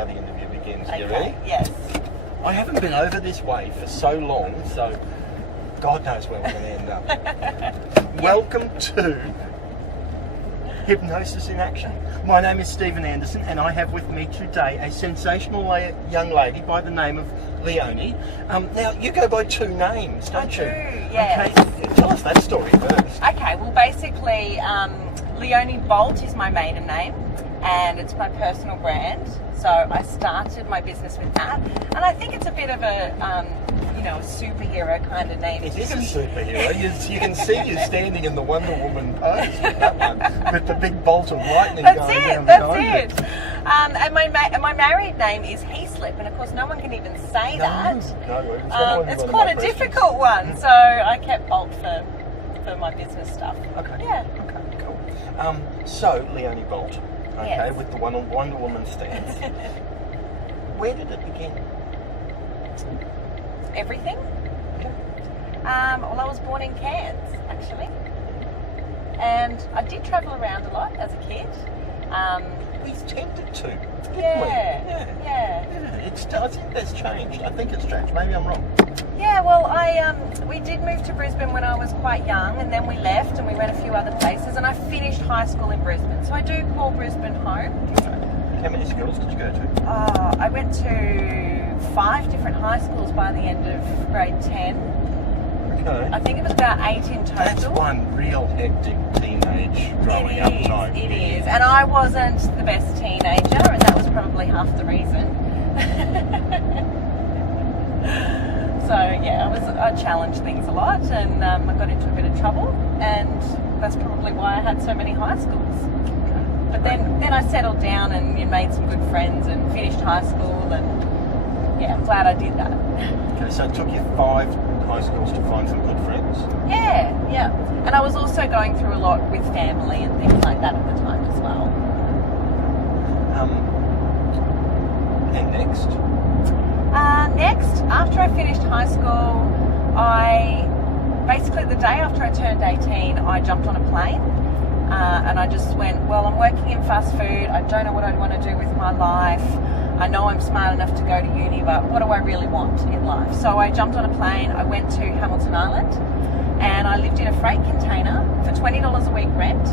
now the interview begins. Okay. You ready? Yes. I haven't been over this way for so long, so God knows where we're going to end up. Welcome to Hypnosis in Action. My name is Stephen Anderson, and I have with me today a sensational young lady by the name of Leoni. Now, you go by two names, don't you? I do, yes. Okay, tell us that story first. Okay, well basically, Leoni Bolt is my maiden name, and it's my personal brand. So I started my business with that, and I think it's a bit of a, a superhero kind of name. It is a superhero. You can see you standing in the Wonder Woman pose with that one, with the big bolt of lightning going down behind it. And my married name is Heaslip, and of course no one can even say that. No, it's quite a difficult one, so I kept Bolt for my business stuff. Okay. Yeah. Okay, cool. So, Leoni Bolt, okay, yes. with the Wonder Woman stance. Where did it begin? Everything? Okay. Well, I was born in Cairns, actually. And I did travel around a lot as a kid. We tended to, didn't we? Yeah. I think that's changed. I think it's changed. Maybe I'm wrong. Yeah, well, we did move to Brisbane when I was quite young, and then we left and we went a few other places, and I finished high school in Brisbane. So I do call Brisbane home. Okay. How many schools did you go to? I went to 5 different high schools by the end of grade 10. Okay. I think it was about 8 in total. That's one real hectic teenage growing up time. It is. And I wasn't the best teenager, and that was probably half the reason. So yeah, I challenged things a lot, and I got into a bit of trouble, and that's probably why I had so many high schools. But then I settled down and made some good friends and finished high school, and yeah, I'm glad I did that. Okay, so it took you 5 high schools to find some good friends? Yeah. And I was also going through a lot with family and things like that at the time as well. And next? Next, after I finished high school, basically the day after I turned 18, I jumped on a plane. And I just went, well, I'm working in fast food. I don't know what I want to do with my life. I know I'm smart enough to go to uni, but what do I really want in life? So I jumped on a plane. I went to Hamilton Island, and I lived in a freight container for $20 a week rent.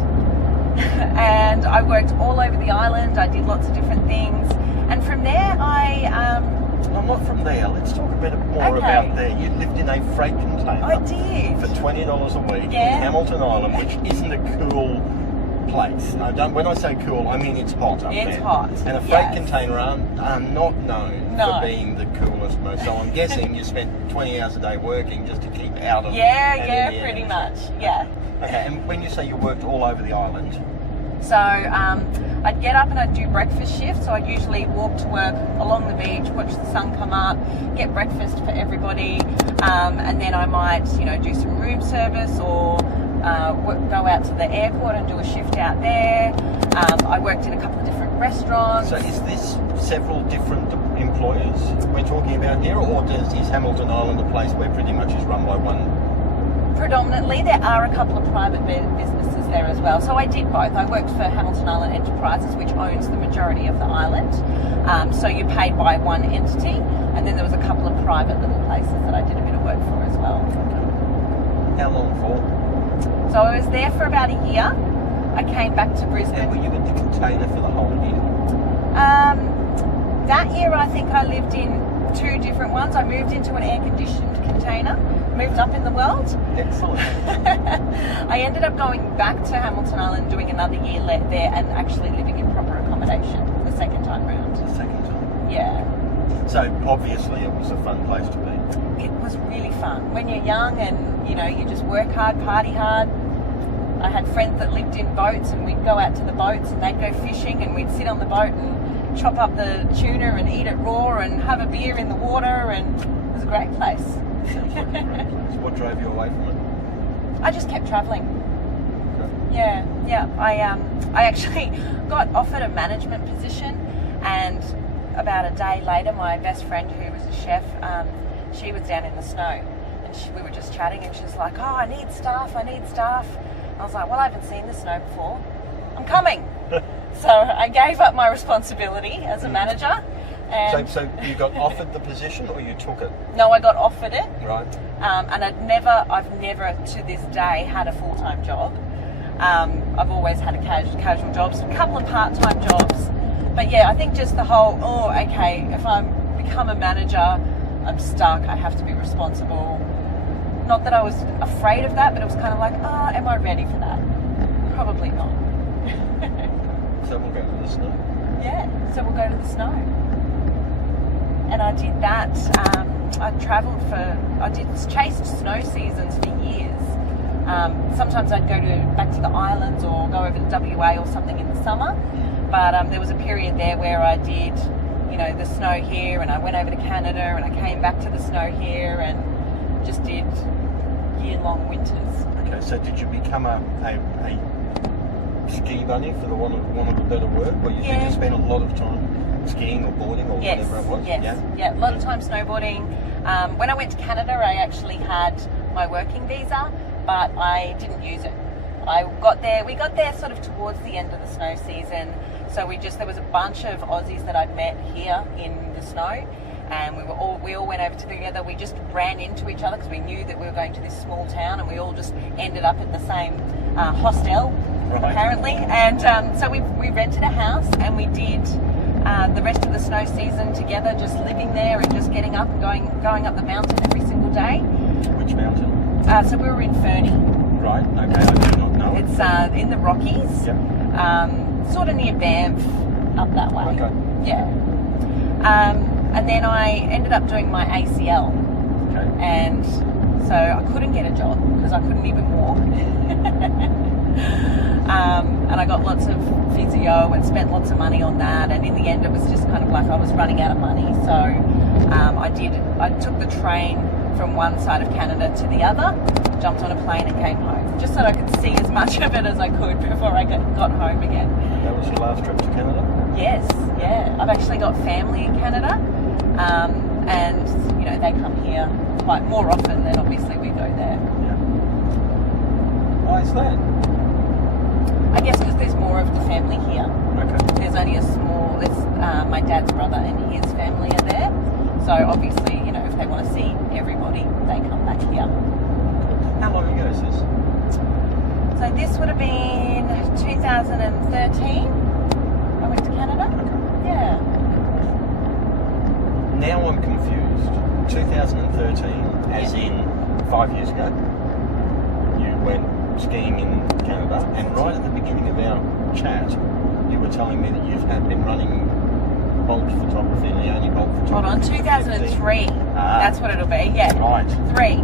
And I worked all over the island. I did lots of different things. And from there, I'm not from there. Let's talk a bit more about there. You lived in a freight container. I did. For $20 a week in Hamilton Island, which isn't a cool place. When I say cool, I mean it's hot up there. It's hot. And a freight container are not known for being the coolest most. So I'm guessing you spent 20 hours a day working just to keep out of pretty much. Yeah. Okay, and when you say you worked all over the island? So I'd get up and I'd do breakfast shifts. So I'd usually walk to work along the beach, watch the sun come up, get breakfast for everybody, and then I might, do some room service or go out to the airport and do a shift out there. I worked in a couple of different restaurants. So is this several different employers we're talking about here, or is Hamilton Island a place where pretty much is run by one? Predominantly, there are a couple of private businesses there as well. So I did both. I worked for Hamilton Island Enterprises, which owns the majority of the island. So you're paid by one entity, and then there was a couple of private little places that I did a bit of work for as well. How long for? So I was there for about a year. I came back to Brisbane. And were you in the container for the whole year? That year I think I lived in 2 different ones. I moved into an air-conditioned container, moved up in the world. Excellent. I ended up going back to Hamilton Island, doing another year there, and actually living in proper accommodation the second time round. The second time? Yeah. So obviously it was a fun place to be. It was really fun. When you're young and, you just work hard, party hard. I had friends that lived in boats, and we'd go out to the boats and they'd go fishing, and we'd sit on the boat and chop up the tuna and eat it raw and have a beer in the water, and it was a great place. Sounds like a great place. What drove you away from it? I just kept travelling. Okay. Yeah. I actually got offered a management position, and about a day later, my best friend, who was a chef, she was down in the snow, and we were just chatting, and she was like, "Oh, I need staff." I was like, "Well, I haven't seen the snow before. I'm coming." So I gave up my responsibility as a manager. And So you got offered the position or you took it? no, I got offered it. Right. And I've never to this day had a full-time job. I've always had a casual jobs, a couple of part-time jobs. But yeah, I think just the whole, if I become a manager, I'm stuck, I have to be responsible. Not that I was afraid of that, but it was kind of like, am I ready for that? Probably not. So we'll go to the snow. Yeah, so we'll go to the snow. And I did that. I chased snow seasons for years. Sometimes I'd go back to the islands or go over to WA or something in the summer. But there was a period there where I did, the snow here, and I went over to Canada, and I came back to the snow here, and just did year-long winters. Okay, so did you become a ski bunny, for the want of a better word? Or did you spend a lot of time skiing or boarding or whatever it was? Yes, a lot of time snowboarding. When I went to Canada, I actually had my working visa, but I didn't use it. We got there sort of towards the end of the snow season, so there was a bunch of Aussies that I'd met here in the snow, and we all went over together. We just ran into each other because we knew that we were going to this small town, and we all just ended up at the same hostel, apparently. And so we rented a house, and we did the rest of the snow season together, just living there and just getting up and going up the mountain every single day. Which mountain? So we were in Fernie. Right, okay, I do not know. It's in the Rockies, sort of near Banff, up that way. Okay. Yeah. And then I ended up doing my ACL. Okay. And so I couldn't get a job because I couldn't even walk. And I got lots of physio and spent lots of money on that. And in the end, it was just kind of like I was running out of money. So I took the train from one side of Canada to the other, jumped on a plane and came home, just so that I could see as much of it as I could before I got home again. And that was your last trip to Canada? Yes, yeah. I've actually got family in Canada, and they come here quite more often than obviously we go there. Yeah. Why is that? I guess because there's more of the family here. Okay. There's only my dad's brother and his family are there, so obviously, if they want to see everybody, they come back here. How long ago is this? So this would have been 2013. I went to Canada. Yeah. Now I'm confused. 2013, as in 5 years ago, you went skiing in Canada, and right at the beginning of our chat, you were telling me that you've been running Bolt Photography, Leoni Bolt Photography. Hold on, 2003. That's what it'll be. Yeah. Right. 3.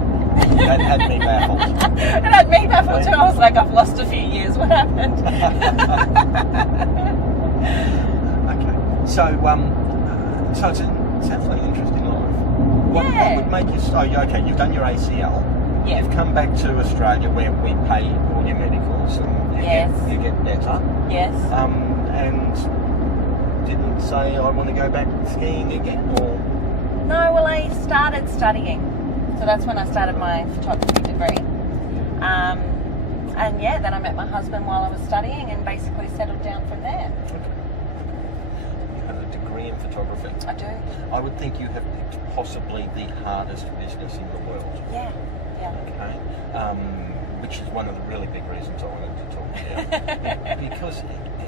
That had me baffled. It had me baffled too. I was like, I've lost a few years. What happened? Okay. So it sounds like an interesting life. What would make you? Okay. You've done your ACL. Yeah. You've come back to Australia where we pay all your medicals and you get better. Yes. And didn't say I want to go back skiing again, or? No. Well, I started studying. So that's when I started my photography degree. And then I met my husband while I was studying and basically settled down from there. Okay. You have a degree in photography. I do. I would think you have picked possibly the hardest business in the world. Yeah. Okay. Which is one of the really big reasons I wanted to talk to you. Because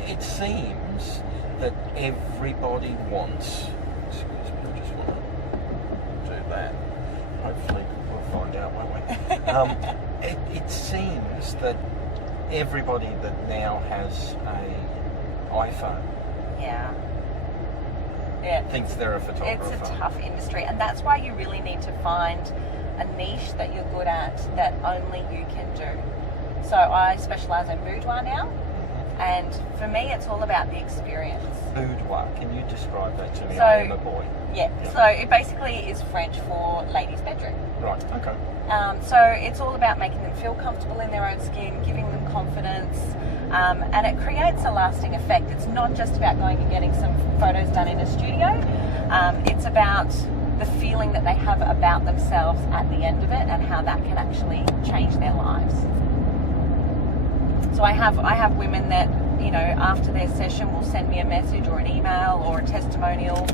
it seems that everybody wants... Excuse me, I just want to do that. Hopefully we'll find out, won't we? It seems that everybody that now has an iPhone thinks they're a photographer. It's a tough industry, and that's why you really need to find a niche that you're good at that only you can do. So I specialise in boudoir now, and for me it's all about the experience. Boudoir, can you describe that to me? So, I am a boy. Yeah, so it basically is French for ladies' bedroom. Right, okay. So it's all about making them feel comfortable in their own skin, giving them confidence, and it creates a lasting effect. It's not just about going and getting some photos done in a studio. It's about the feeling that they have about themselves at the end of it and how that can actually change their lives. So I have women that you know, after their session will send me a message or an email or a testimonial,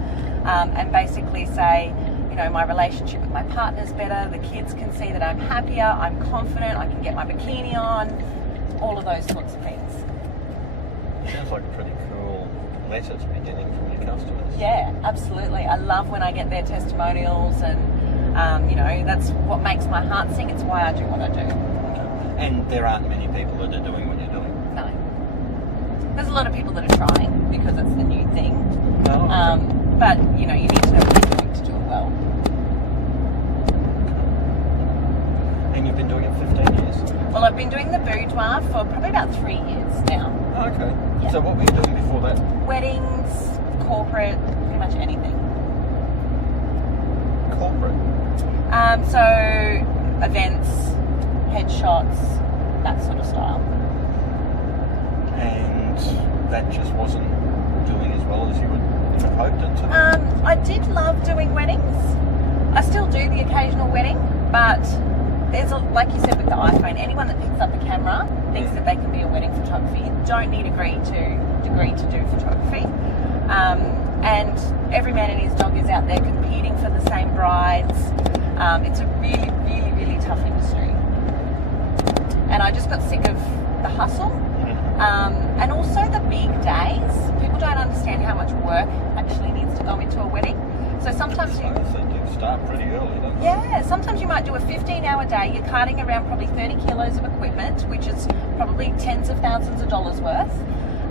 and basically say, you know, my relationship with my partner's better, the kids can see that I'm happier, I'm confident, I can get my bikini on, all of those sorts of things. Sounds like a pretty cool letter to be getting from your customers. Yeah, absolutely. I love when I get their testimonials, and you know, that's what makes my heart sing. It's why I do what I do. Okay. And there aren't many people that are doing what you're doing? No. There's a lot of people that are trying because it's the new thing. Oh, okay. But, you know, you need to know what you're doing to do it well. And you've been doing it 15 years? Well, I've been doing the boudoir for probably about 3 years now. Oh, okay. Yeah. So what were you doing before that? Weddings, corporate, pretty much anything. Corporate? So events, headshots, that sort of style. And that just wasn't doing as well as you would have hoped it to? I did love doing weddings. I still do the occasional wedding, but there's, like you said with the iPhone, anyone that picks up a camera thinks that they can be a wedding photographer. You don't need a degree to do photography. And every man and his dog is out there competing for the same brides. It's a really, really, really tough industry. And I just got sick of the hustle. And also the big days. People don't understand how much work actually needs to go into a wedding. So sometimes I guess they do start pretty early, don't they? Yeah, sometimes you might do a 15-hour day. You're carting around probably 30 kilos of equipment, which is probably tens of thousands of dollars worth.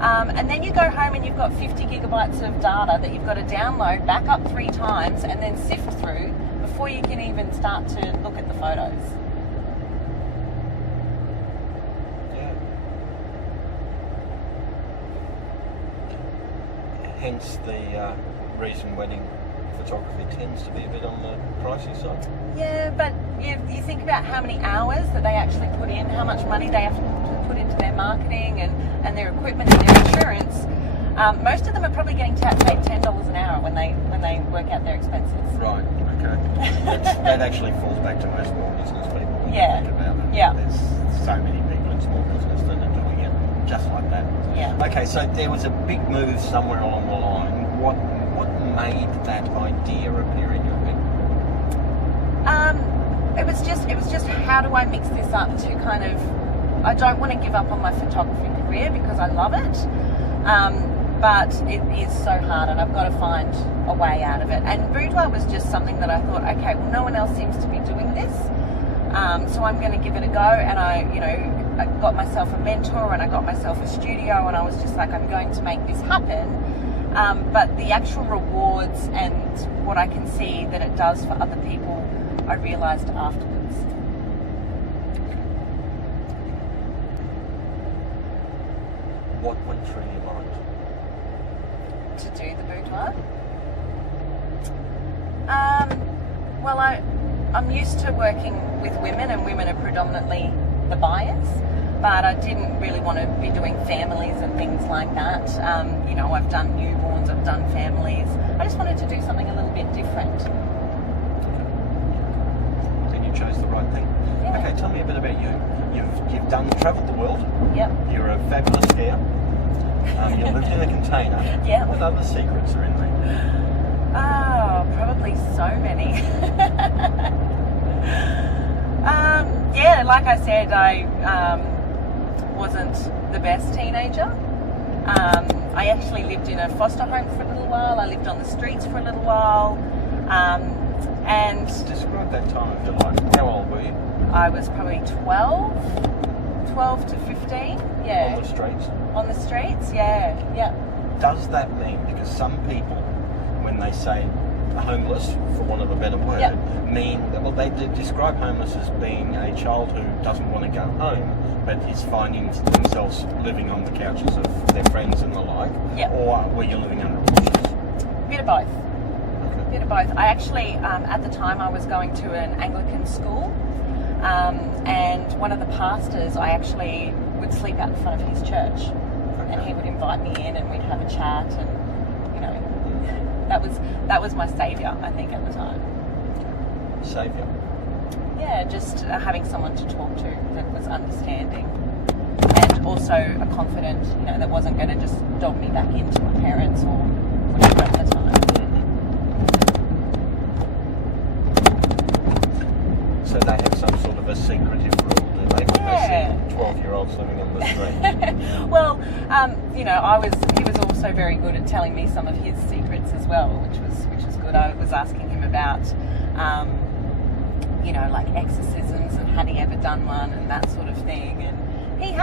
And then you go home and you've got 50 gigabytes of data that you've got to download, back up 3 times, and then sift through before you can even start to look at the photos. Yeah. Hence the reason wedding photography tends to be a bit on the pricey side. Yeah, but you think about how many hours that they actually put in, how much money they have to put into their marketing and their equipment and their insurance. Most of them are probably getting paid $10 an hour when they work out their expenses. Right, okay. That actually falls back to most small business people when you think about it. Yeah. There's so many people in small business that are doing it just like that. Yeah. Okay, so there was a big move somewhere along the line. What made that idea appear in your head? It was just how do I mix this up to kind of, I don't want to give up on my photography career because I love it, but it is so hard and I've got to find a way out of it. And boudoir was just something that I thought, okay, well, no one else seems to be doing this, so I'm going to give it a go. And I got myself a mentor and I got myself a studio, and I was just like, I'm going to make this happen. But the actual rewards and what I can see that it does for other people, I realised afterwards. What went through your mind? To do the boudoir? Well, I'm used to working with women, and women are predominantly the buyers, but I didn't really want to be doing families and things like that. I've done newborns, I've done families. I just wanted to do something a little bit different. And you chose the right thing. Yeah. Okay, tell me a bit about you. You've travelled the world. Yep. You're a fabulous skier. You lived in a container. Yeah. What other secrets are in there? Oh, probably so many. Yeah, like I said, I wasn't the best teenager. I actually lived in a foster home for a little while. I lived on the streets for a little while. And describe that time of your life. How old were you? I was probably 12 to 15. Yeah. On the streets? On the streets, yeah. Does that mean, because some people, when they say homeless, for want of a better word, they describe homeless as being a child who doesn't want to go home, but is finding themselves living on the couches of their friends and the like, or were you living under bushes? Bit of both. Okay. Bit of both. I actually, at the time, I was going to an Anglican school, and one of the pastors, I actually would sleep out in front of his church, and he would invite me in, and we'd have a chat, and that was my saviour, I think, at the time. Saviour? Yeah, just having someone to talk to that was understanding, and also a confident, that wasn't going to just dog me back into my parents or whatever at the time. So they have some sort of a secretive rule, do they? When they see 12-year-olds living on the street. Well, he was also very good at telling me some of his secrets as well, which was good. I was asking him about, like exorcisms and had he ever done one and that sort of thing, and he'd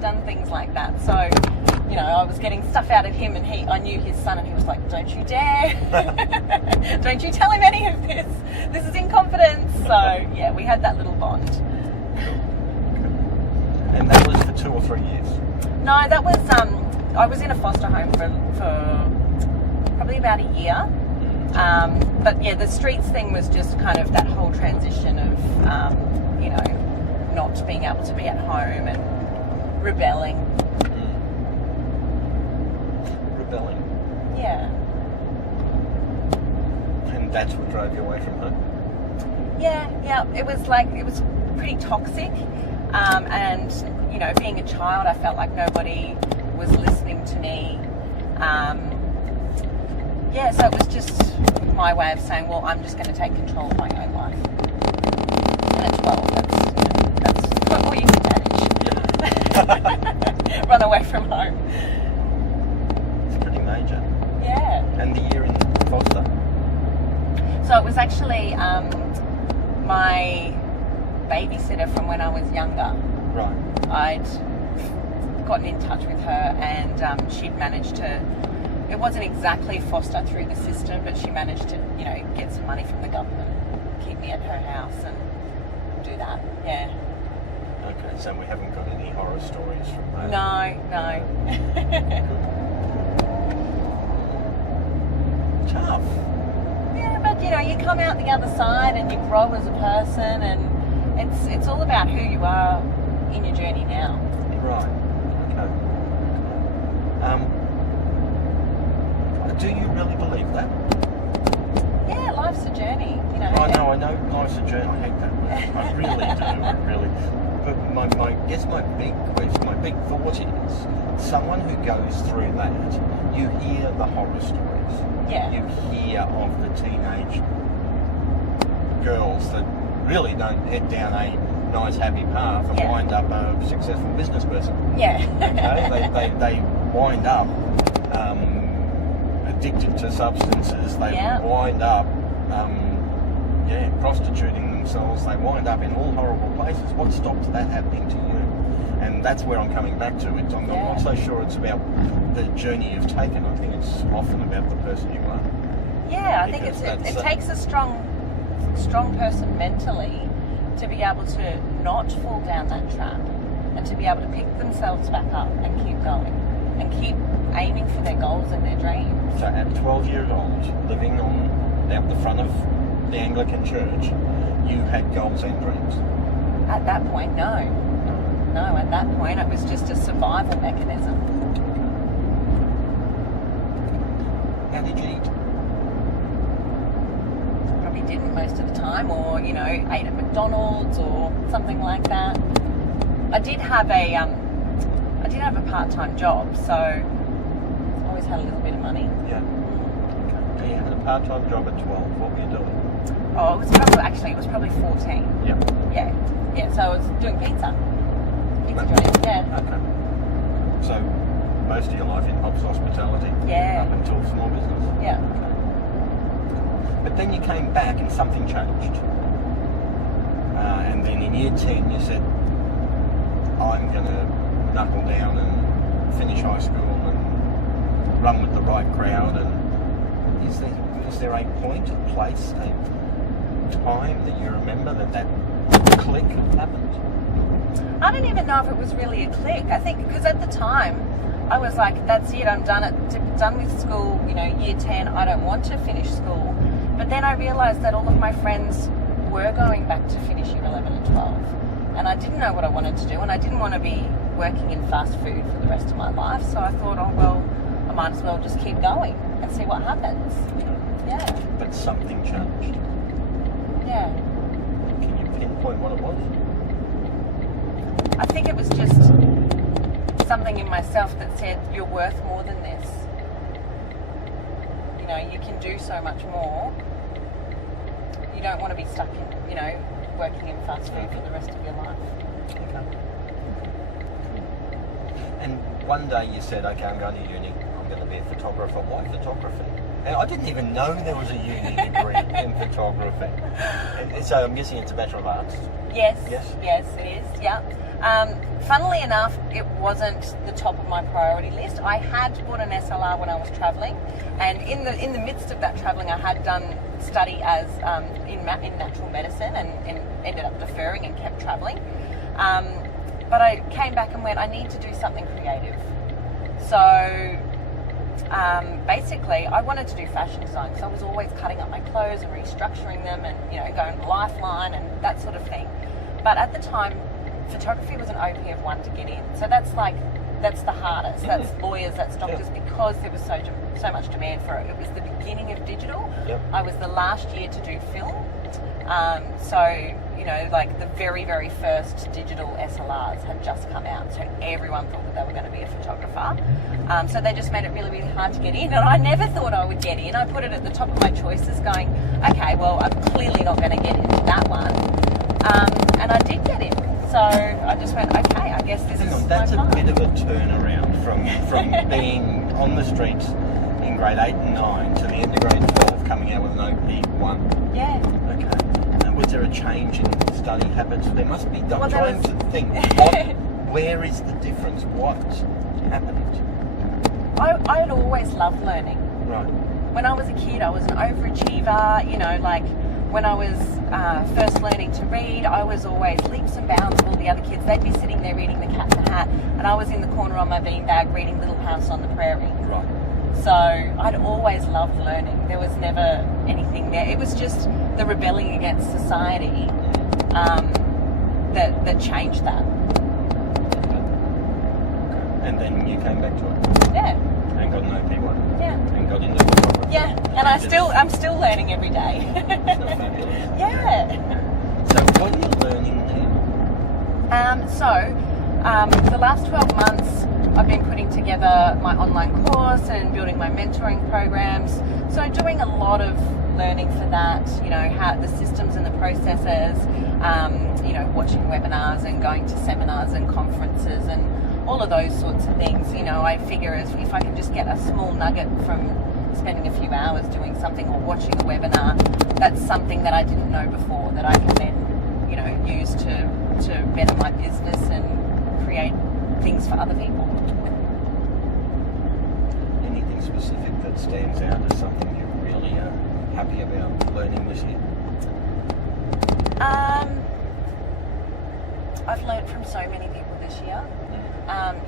done things like that. So, I was getting stuff out of him, and I knew his son, and he was like, "Don't you dare! Don't you tell him any of this. This is in confidence." So yeah, we had that little bond. And that was for 2 or 3 years. No, that was I was in a foster home for probably about a year. But yeah, the streets thing was just kind of that whole transition of not being able to be at home and rebelling. Rebelling. Yeah. And that's what drove you away from home? Yeah. It was pretty toxic. And, being a child, I felt like nobody was listening to me. So it was just my way of saying, well, I'm just going to take control of my own life. And at 12, that's not all you can manage. Run away from home. It's pretty major. Yeah. And the year in foster? So it was actually my babysitter from when I was younger. Right. I'd gotten in touch with her, and she'd managed to, it wasn't exactly foster through the system, but she managed to, get some money from the government, keep me at her house and do that. Yeah. Okay, so we haven't got any horror stories from that? No. Tough. Yeah, but you come out the other side and you grow as a person, and it's all about who you are in your journey now. Right. Okay. Do you really believe that? Yeah, life's a journey. I know life's a journey. I hate that word. I really do. I really. But my big question, my big thought is, someone who goes through that, you hear the horror stories. Yeah. You hear of the teenage girls that really don't head down a nice, happy path and wind up a successful business person. Yeah. Okay. They wind up addicted to substances. They wind up prostituting themselves. They wind up in all horrible places. What stops that happening to you? And that's where I'm coming back to. I'm not so sure it's about the journey you've taken. I think it's often about the person you are. Yeah, I think it takes a strong person mentally to be able to not fall down that trap, and to be able to pick themselves back up and keep going and keep aiming for their goals and their dreams. So at 12 years old, living out the front of the Anglican church, you had goals and dreams? At that point, no. At that point it was just a survival mechanism. How did you eat? Probably didn't most of the time, or ate at McDonald's or something like that. I did have a part-time job, so I always had a little bit of money. Yeah. Okay. So you had a part-time job at 12. What were you doing? Oh, it was probably 14. Yeah. Yeah. So I was doing pizza joint. Yeah. Okay. So most of your life in hospitality. Yeah. Up until small business. Yeah. Okay. But then you came back and something changed. And then in year 10 you said, I'm going to knuckle down and finish high school and run with the right crowd. And is there a point, a place, a time that you remember that click happened? I don't even know if it was really a click. I think because at the time I was like, that's it, I'm done with school, year 10, I don't want to finish school. But then I realised that all of my friends were going back to finish year 11 and 12. And I didn't know what I wanted to do, and I didn't want to be working in fast food for the rest of my life. So I thought, I might as well just keep going and see what happens. Yeah. But something changed. Yeah. Can you pinpoint what it was? I think it was just something in myself that said, you're worth more than this. You know, you can do so much more. You don't want to be stuck in, you know, working in fast food for the rest of your life. Okay. And one day you said, okay, I'm going to uni, I'm going to be a photographer. Why photography? And I didn't even know there was a uni degree in photography. And so I'm guessing it's a Bachelor of Arts. Yes. Yes? Yes, it is, yeah. Funnily enough, it wasn't the top of my priority list. I had bought an SLR when I was travelling, and in the midst of that travelling, I had done study as in natural medicine, and ended up deferring and kept travelling. But I came back and went, I need to do something creative. So basically, I wanted to do fashion design because I was always cutting up my clothes and restructuring them, and you know, going to Lifeline and that sort of thing. But at the time, photography was an OP of one to get in. So that's the hardest. That's lawyers, that's doctors, because there was so much demand for it. It was the beginning of digital. Yep. I was the last year to do film. So, you know, like the very, very first digital SLRs had just come out. So everyone thought that they were going to be a photographer. So they just made it really, really hard to get in. And I never thought I would get in. I put it at the top of my choices going, okay, well, I'm clearly not going to get into that one. And I did get in. So I just went, okay, I guess this is That's my a time. bit of a turnaround from being on the streets in grade 8 and 9 to the end of grade 12 coming out with an OP1. Yeah. Okay. And was there a change in study habits? There must be. I'm Well, there trying was- to think, where is the difference? What happened? I had always loved learning. Right. When I was a kid, I was an overachiever. You know, like when I was first learning to read, I was always leaps and bounds of all the other kids. They'd be sitting there reading The Cat in the Hat, and I was in the corner on my beanbag reading Little House on the Prairie. Right. So I'd always loved learning. There was never anything there. It was just the rebelling against society that changed that. Okay. And then you came back to it Yeah, and got an OP1 yeah, and got into photography. yeah. And I'm still learning every day. Isn't that fabulous? Yeah. So what are you learning now? The last 12 months, I've been putting together my online course and building my mentoring programs. So doing a lot of learning for that, you know, how the systems and the processes, you know, watching webinars and going to seminars and conferences and all of those sorts of things. You know, I figure if I can just get a small nugget from spending a few hours doing something or watching a webinar, that's something that I didn't know before that I can then, you know, use to better my business and create things for other people. Anything specific that stands out as something you really are happy about learning this year? I've learned from so many people this year.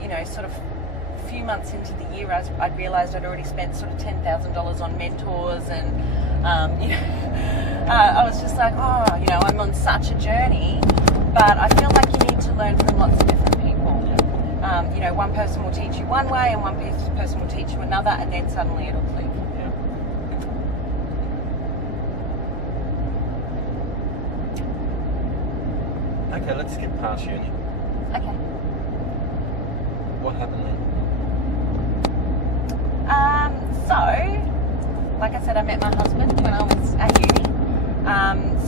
You know, sort of a few months into the year, I realised I'd already spent sort of $10,000 on mentors, and you know, I was just like, oh, you know, I'm on such a journey, but I feel like you need to learn from lots of different people. You know, one person will teach you one way, and one person will teach you another, and then suddenly it'll click. Okay, let's get past uni. Okay. What happened then? So, like I said, I met my husband when I was at uni.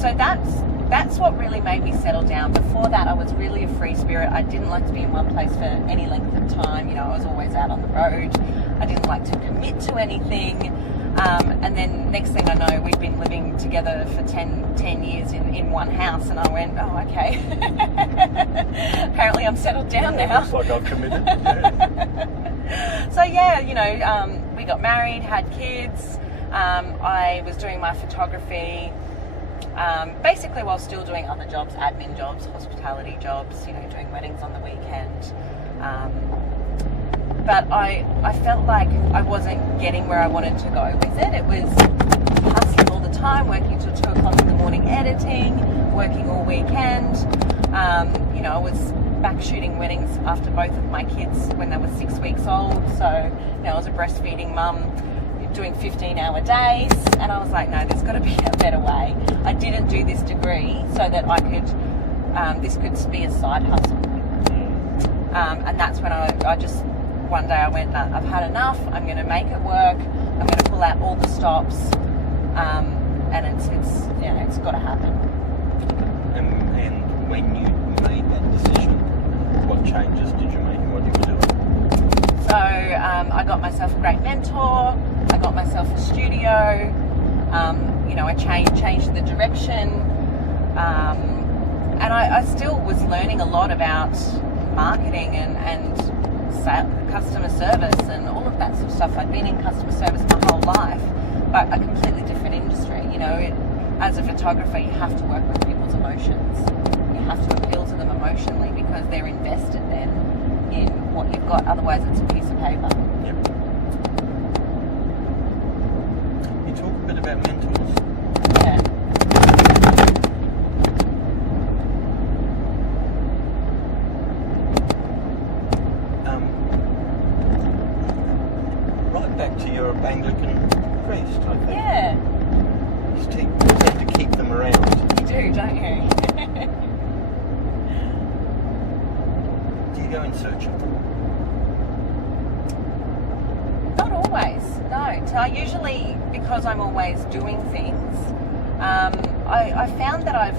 So that's what really made me settle down. Before that, I was really a free spirit. I didn't like to be in one place for any length of time. You know, I was always out on the road. I didn't like to commit to anything. And then next thing I know, we'd been living together for 10 years in one house, and I went, oh, okay. Apparently I'm settled down now. Looks like I've committed. So yeah, you know, we got married, had kids. I was doing my photography, basically while still doing other jobs, admin jobs, hospitality jobs, you know, doing weddings on the weekend. But I felt like I wasn't getting where I wanted to go with it. It was hustling all the time, working till 2 o'clock in the morning editing, working all weekend. You know, I was back shooting weddings after both of my kids when they were 6 weeks old. So, you know, I was a breastfeeding mum doing 15-hour days, and I was like, no, there's got to be a better way. I didn't do this degree so that I could, this could be a side hustle. And that's when I just, one day I went, nah, I've had enough, I'm going to make it work, I'm going to pull out all the stops, and it's got to happen. And when you made that decision, what changes did you make and what did you do? So I got myself a great mentor, I got myself a studio, I changed the direction, and I still was learning a lot about marketing and customer service and all of that sort of stuff. I'd been in customer service my whole life, but a completely different industry. As a photographer, you have to work with people's emotions. You have to appeal to them emotionally because they're invested then in what you've got. Otherwise, it's a piece of paper. Yep. You talk a bit about mentors. Yeah. Right back to your Anglican priest, I think. Yeah. You tend to keep them around. You do, don't you? Do you go in search of them? Not always, no. So I usually, because I'm always doing things, I found that I've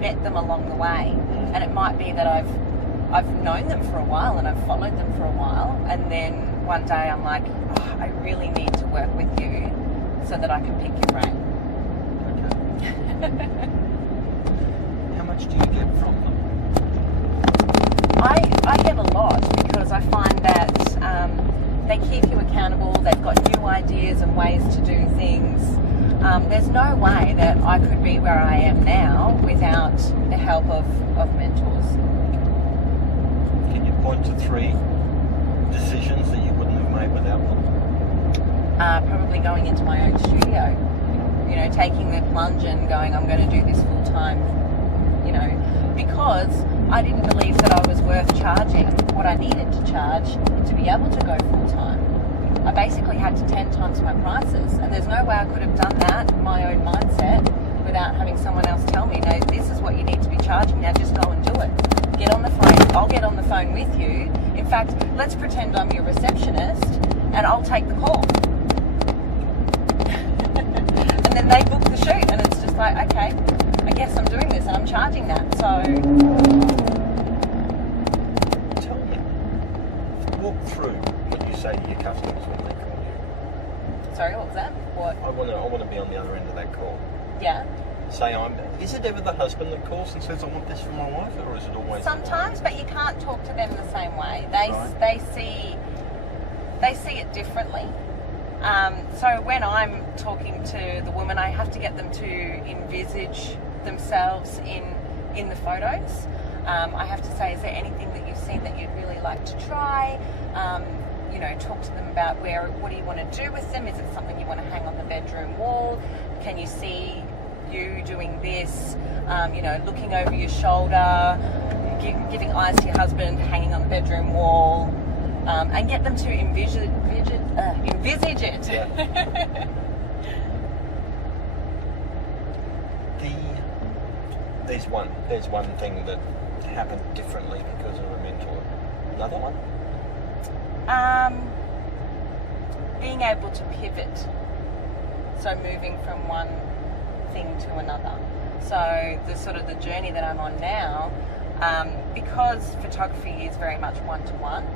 met them along the way, and it might be that I've known them for a while and I've followed them for a while, and then one day I'm like, oh, I really need to work with you so that I can pick your brain. Okay. How much do you get from them? I get a lot because I find that they keep you accountable, they've got new ideas and ways to do things. There's no way that I could be where I am now without the help of mentors. Can you point to 3 decisions that you wouldn't have made without them? Probably going into my own studio, taking the plunge and going, I'm going to do this full time, because I didn't believe that I was worth charging what I needed to charge to be able to go full time. I basically had to 10 times my prices, and there's no way I could have done that in my own mindset without having someone else tell me, no, this is what you need to be charging, now just go and do it. Get on the phone, I'll get on the phone with you. In fact, let's pretend I'm your receptionist and I'll take the call. And then they book the shoot, and it's just like, okay, I guess I'm doing this and I'm charging that, so... Tell me, walk through what you say to your customers when they call you. Sorry, what was that? What? I want to be on the other end of that call. Yeah. Say is it ever the husband that calls and says, I want this for my wife, or is it always... Sometimes, but you can't talk to them the same way. They see it differently. So when I'm talking to the woman, I have to get them to envisage themselves in the photos. I have to say, is there anything that you've seen that you'd really like to try? Talk to them about what do you want to do with them? Is it something you want to hang on the bedroom wall? Can you see you doing this? Looking over your shoulder, giving eyes to your husband, hanging on the bedroom wall, and get them to envisage it. Yeah. There's one thing that happened differently because of a mentor. Another one? Being able to pivot. So moving from one thing to another. So the journey that I'm on now, because photography is very much one-to-one,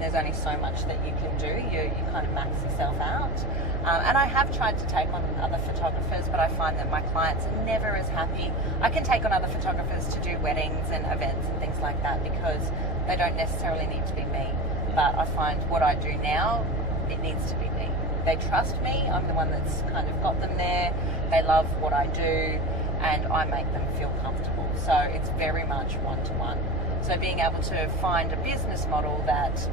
there's only so much that you can do. You kind of max yourself out. And I have tried to take on other photographers, but I find that my clients are never as happy. I can take on other photographers to do weddings and events and things like that because they don't necessarily need to be me. But I find what I do now, it needs to be me. They trust me. I'm the one that's kind of got them there. They love what I do, and I make them feel comfortable. So it's very much one-to-one. So being able to find a business model that,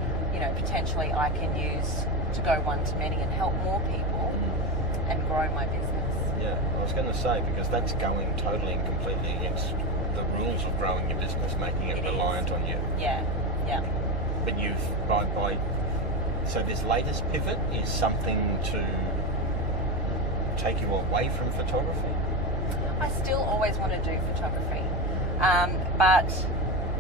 potentially I can use to go one-to-many and help more people and grow my business. Yeah, I was going to say, because that's going totally and completely against the rules of growing your business, making it reliant on you. Yeah. But so this latest pivot is something to take you away from photography? I still always want to do photography, but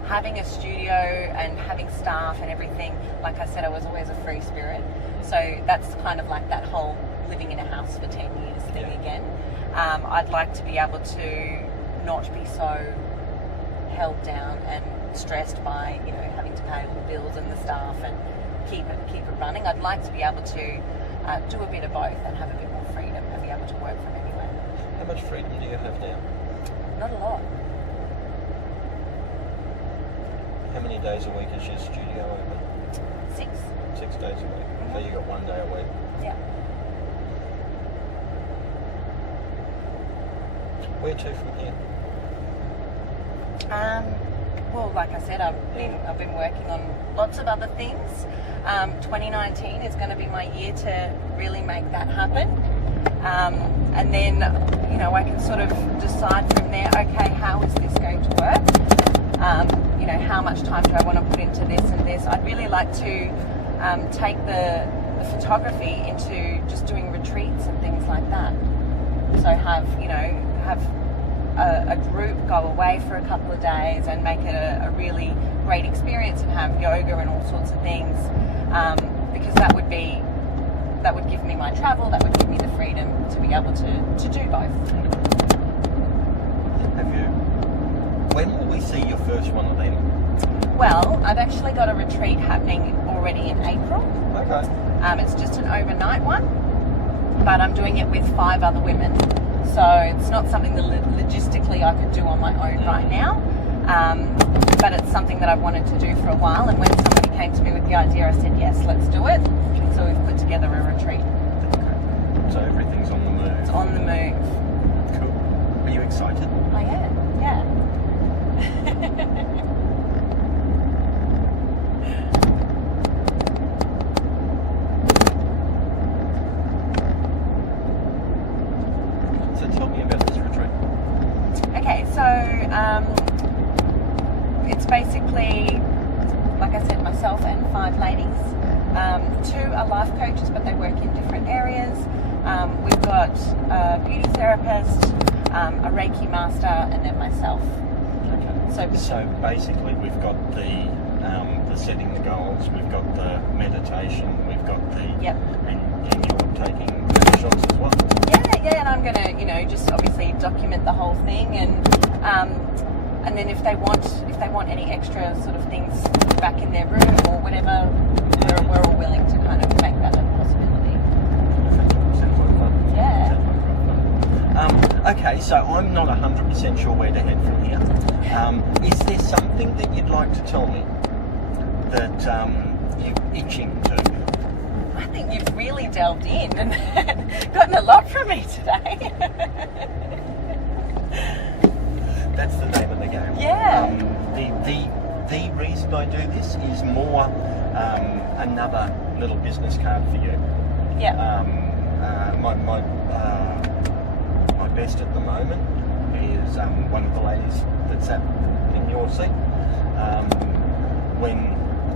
having a studio and having staff and everything, like I said, I was always a free spirit. So that's kind of like that whole living in a house for 10 years thing again. I'd like to be able to not be so held down and stressed by, you know, having to pay all the bills and the staff and keep it running. I'd like to be able to do a bit of both and have a bit more freedom and be able to work from anywhere. How much freedom do you have now? Not a lot. How many days a week is your studio open? 6. 6 days a week. So you got 1 day a week. Yeah. Where to from here? Well, like I said, I've been working on lots of other things. 2019 is going to be my year to really make that happen. And then, you know, I can sort of decide from there, okay, how is this going to work? You know, how much time do I want to put into this and this? I'd really like to take the photography into just doing retreats and things like that. So have a group go away for a couple of days and make it a really great experience and have yoga and all sorts of things, because that would give me my travel, that would give me the freedom to be able to do both. When will we see your first one of them? Well, I've actually got a retreat happening already in April. Okay. It's just an overnight one, but I'm doing it with 5 other women. So it's not something that logistically I could do on my own right now, but it's something that I've wanted to do for a while, and when somebody came to me with the idea, I said, yes, let's do it. So we've put together a retreat. So everything's on the move. It's on the move. Cool. Are you excited? I am, yeah. So tell me about this retreat. Okay, so it's basically, like I said, myself and 5 ladies. 2 are life coaches, but they work in different areas. We've got a beauty therapist, a Reiki master, and then myself. Okay. So basically, we've got the setting the goals, we've got the meditation, we've got the and you're taking workshops as well. Yeah, and I'm gonna, you know, just obviously document the whole thing, and then if they want any extra sort of things back in their room or whatever, we're all willing to kind of make that a possibility. Sounds like fun. Yeah. Sounds like fun. Okay, so I'm not 100% sure where to head from here. Is there something that you'd like to tell me that you're itching to? I think you've really delved in and gotten a lot from me today. That's the name of the game. Yeah. The reason I do this is more another little business card for you. Yeah. My best at the moment is one of the ladies that's in your seat. When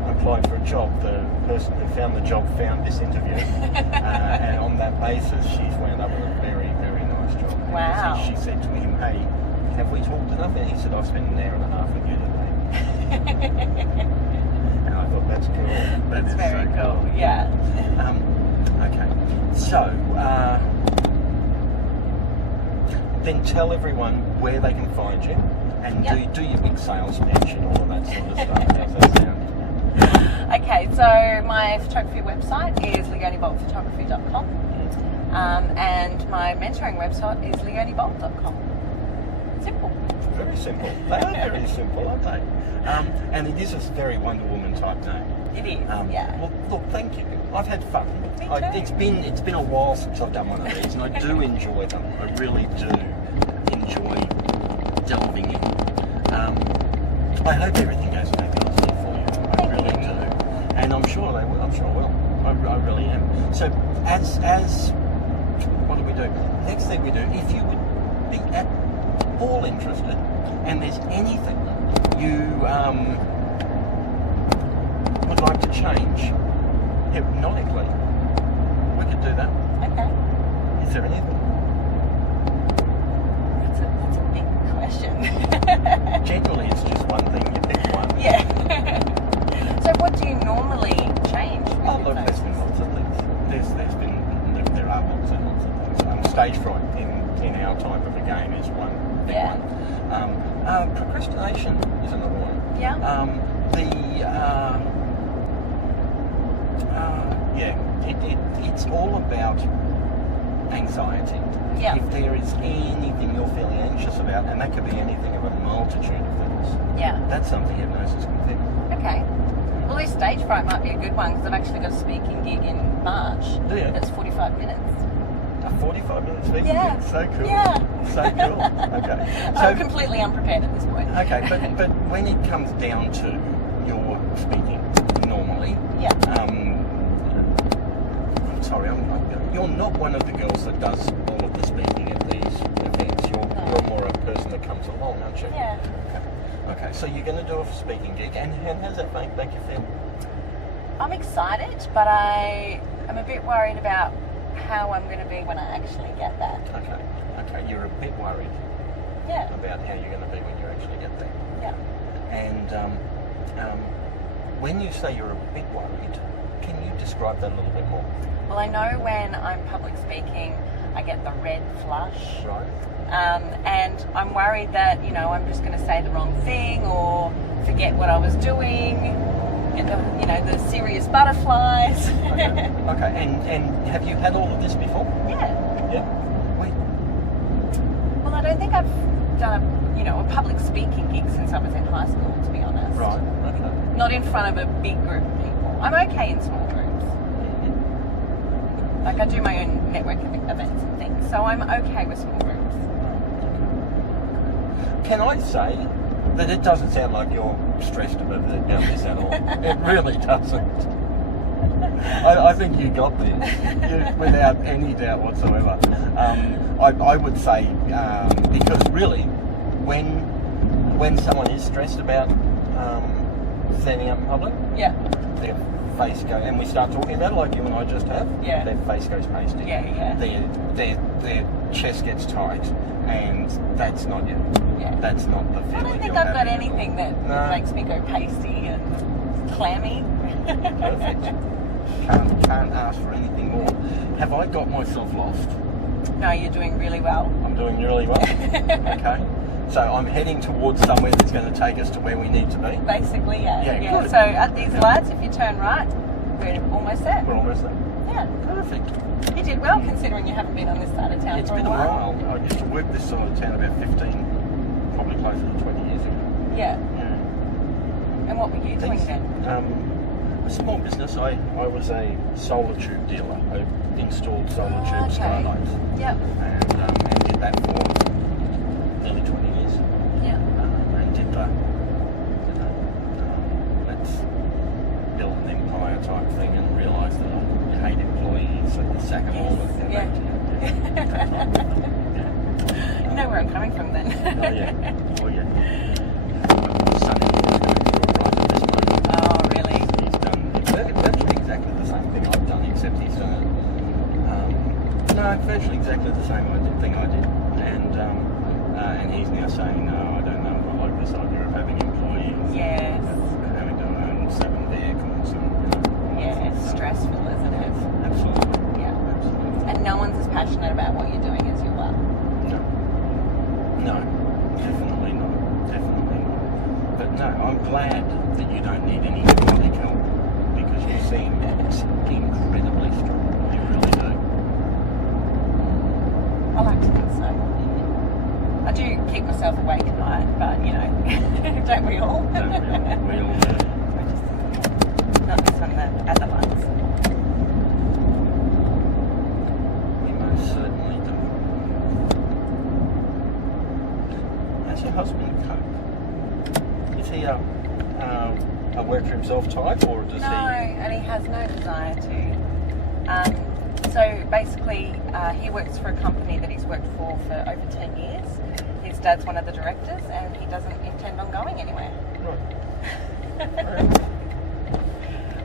I applied for a job, the person who found the job found this interview, and on that basis, she's wound up with a very, very nice job. Wow. And she said to him, "Hey, have we talked enough?" And he said, "I've spent an hour and a half with you today." And I thought, that's cool. That's very so cool. Yeah. Okay. So, then tell everyone where they can find you, and do your big sales pitch and all of that sort of stuff. How's that sound? Okay, so my photography website is leoniboltphotography.com, and my mentoring website is leonibolt.com. Simple. Very simple. They are very simple, aren't they? And it is a very Wonder Woman type name. It is, yeah. Well, look, thank you. I've had fun. Me too. It's been a while since I've done one of these, and I do enjoy them. I really do enjoy delving in. I hope everything goes fabulously for you. I really do, and I'm sure they will. I'm sure it will. I really am. So, as what do we do? Next thing we do, if you would be at all interested, and there's anything you would like to change hypnotically, we could do that. Okay. Is there anything? That's a big question. Generally, it's just one thing. You pick one. stage fright in our type of a game is one big one. Procrastination is another one. Yeah. It's all about anxiety. Yeah. If there is anything you're feeling anxious about, and that could be anything of a multitude of things, Yeah. that's something hypnosis can fix. Okay. Well, this stage fright might be a good one because I've actually got a speaking gig in March. Do you? That's 45 minutes. A 45-minute speaking Yeah. gig? So cool. Yeah. So cool. Okay. I'm completely unprepared at this point. Okay, but when it comes down to your speaking normally, Yeah. I'm sorry, you're not one of the girls that does all of the speaking at these events. You're more a person that comes along, aren't you? Yeah. Okay, so you're going to do a speaking gig, and how's that make you feel? I'm excited, but I'm a bit worried about how I'm going to be when I actually get that. Okay, you're a bit worried Yeah. about how you're going to be when you actually get there. Yeah. And when you say you're a bit worried, can you describe that a little bit more? Well, I know when I'm public speaking, I get the red flush. Right. And I'm worried that, I'm just going to say the wrong thing or forget what I was doing, get the serious butterflies. Okay. And have you had all of this before? Yeah. Yeah. Wait. Well, I don't think I've done a public speaking gig since I was in high school, to be honest. Right. Okay. Not in front of a big group of people. I'm okay in small groups. Like I do my own networking events and things, so I'm okay with small groups. Can I say that it doesn't sound like you're stressed about this at all? It really doesn't. I think you got this without any doubt whatsoever. I would say because really, when someone is stressed about standing up in public, Yeah. their face goes, and we start talking about it like you and I just have. Yeah. Their face goes pasty. Yeah. Their chest gets tight, and that's not you. Yeah. That's not the feeling. I don't think you're I've got having at anything all. that No. makes me go pasty and clammy. Perfect. Can't ask for anything more. Have I got myself lost? No, you're doing really well. I'm doing really well. Okay. So I'm heading towards somewhere that's going to take us to where we need to be. Basically, yeah. Yeah, good. So at these lights, if you turn right, we're almost there. We're almost there. Yeah. Perfect. You did well considering you haven't been on this side of town It's for been a while. I used to work this side of town about 15, probably closer to 20 years ago. Yeah. Yeah. And what were you doing then? A small business. I was a solar tube dealer. I installed solar tube skylights. Yep. And did that for nearly 20 years. Yeah. And did the, let's build an empire type thing, and realised that I hate employees, so you sack them all and go back to you. You know where I'm coming from then. Oh yeah. Sonny is going through it right at this moment. Oh, really? He's done virtually exactly the same thing I've done, except he's done it. Virtually exactly the same thing I did, and he's now saying, no, I don't know, I like this idea of having employees. Yes. And having to own 7 vehicles, and Yeah, it's stressful, isn't it? Absolutely. Yeah. Absolutely. And no one's as passionate about what you're doing as you are. No, definitely not. Definitely not. But no, I'm glad that you don't need any public help, because you seem incredibly strong. You really do. I like to think so. I do keep myself awake at night, but don't we all? Don't we all do. Not this one at the lights. We most certainly do. How's your husband cope? Is he a work for himself type, or does No, he? and he has no desire to. So basically, he works for a company that he's worked for over 10 years. His dad's one of the directors, and he doesn't intend on going anywhere. Right.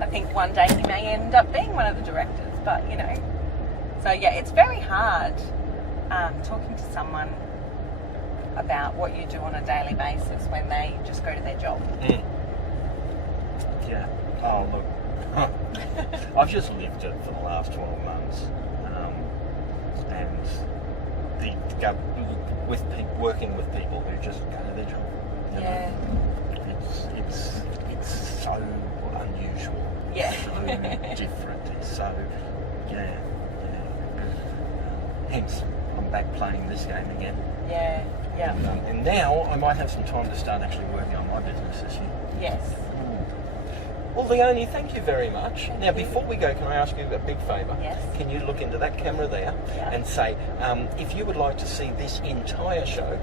I think one day he may end up being one of the directors, but So yeah, it's very hard talking to someone about what you do on a daily basis when they just go to their job. Yeah. Oh, look. I've just lived it for the last 12 months. And go with working with people who just go to their job. You Yeah. know? It's so unusual. Yeah. So different. It's so yeah. Hence, I'm back playing this game again. Yeah. Yeah. And now I might have some time to start actually working on my business this year. Yes. Well, Leoni, thank you very much. Thank now, you. Before we go, can I ask you a big favour? Yes. Can you look into that camera there and say, if you would like to see this entire show,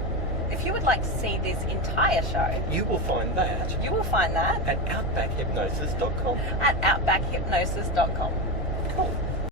If you would like to see this entire show, you will find that you will find that at outbackhypnosis.com. at outbackhypnosis.com. Cool.